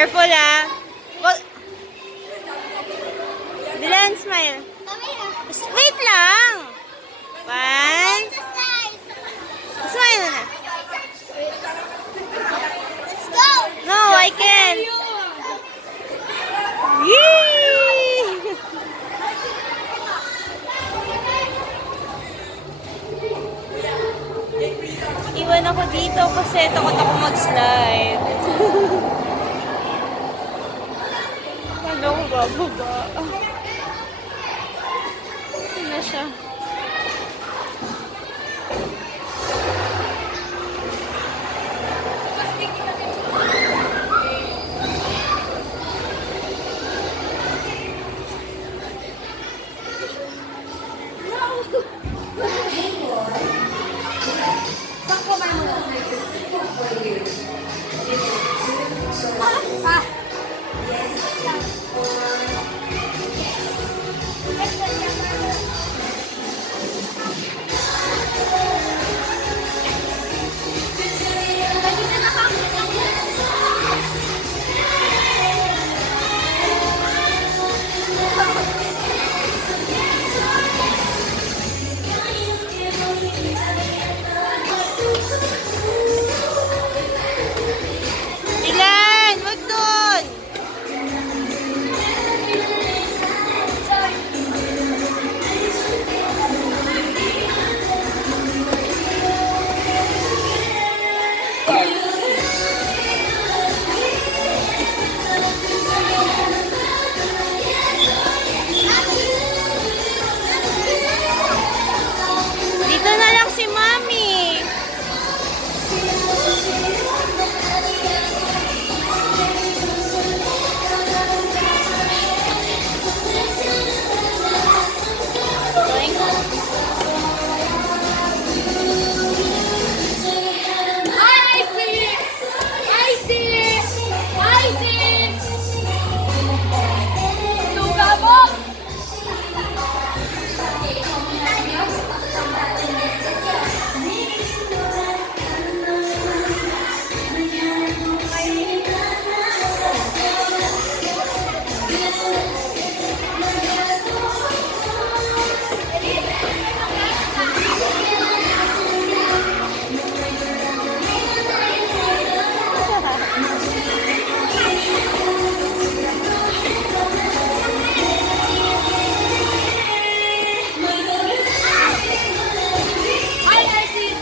Careful ah. Dylan, smile. Wait lang. One. Smile na. Let's go! No, I can't. Yee! Iwan ako dito kasi takot ako mag-slide. Ano ko bababa? Ano na siya? Ilan! Wag doon! Dito na lang si Mami. I see it! I see it! I see it! Tuga mo! I see it!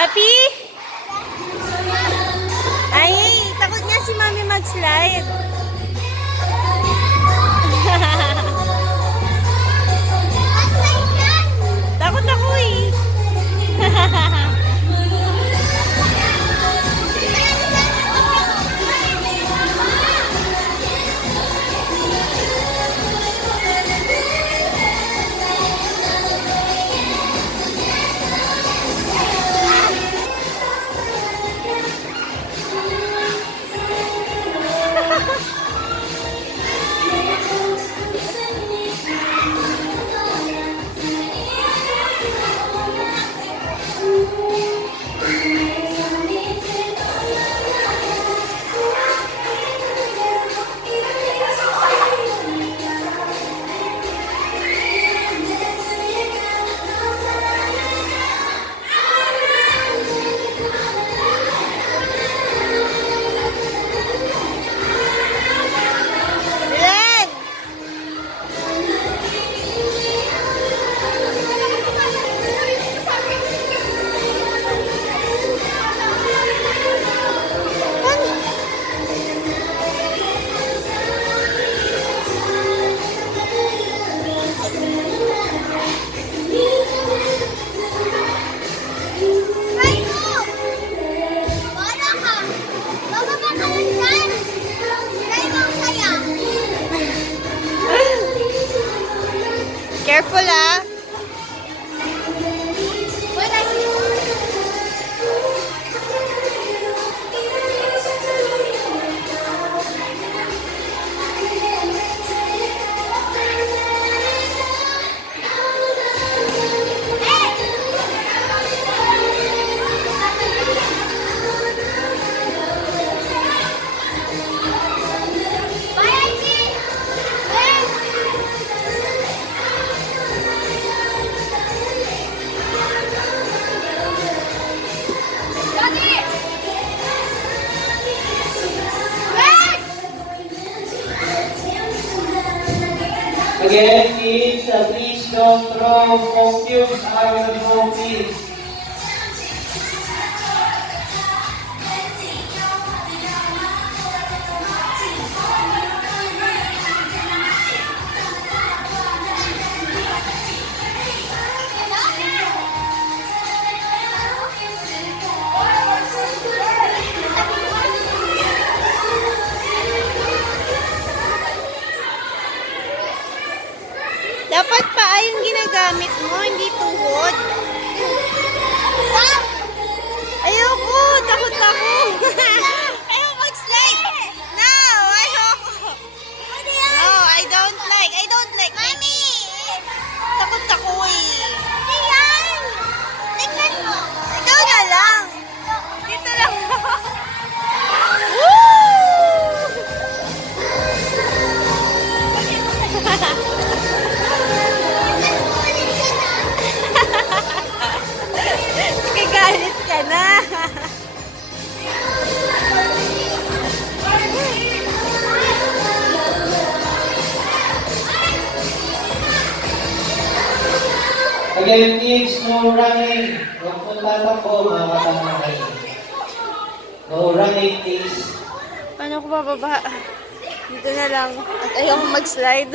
Happy? Ay, takot niya si Mami mag-slide. Takot ako eh. Again, kids, please don't throw confused out of the phone, please. Dapat paa yung ginagamit mo, hindi tuhod. Ayoko, takot ako. Ayoko mag-slide. No, ayoko. No, I don't like. Mami! Takot ako eh. Tingnan mo. Ikaw na lang. Dito lang. Woo! Nagagalit ka na. Again, kids, no running. Huwag po tatakbo, mga katamay. No running, please. Paano ko bababa? Dito na lang. At ayoko mag-slide.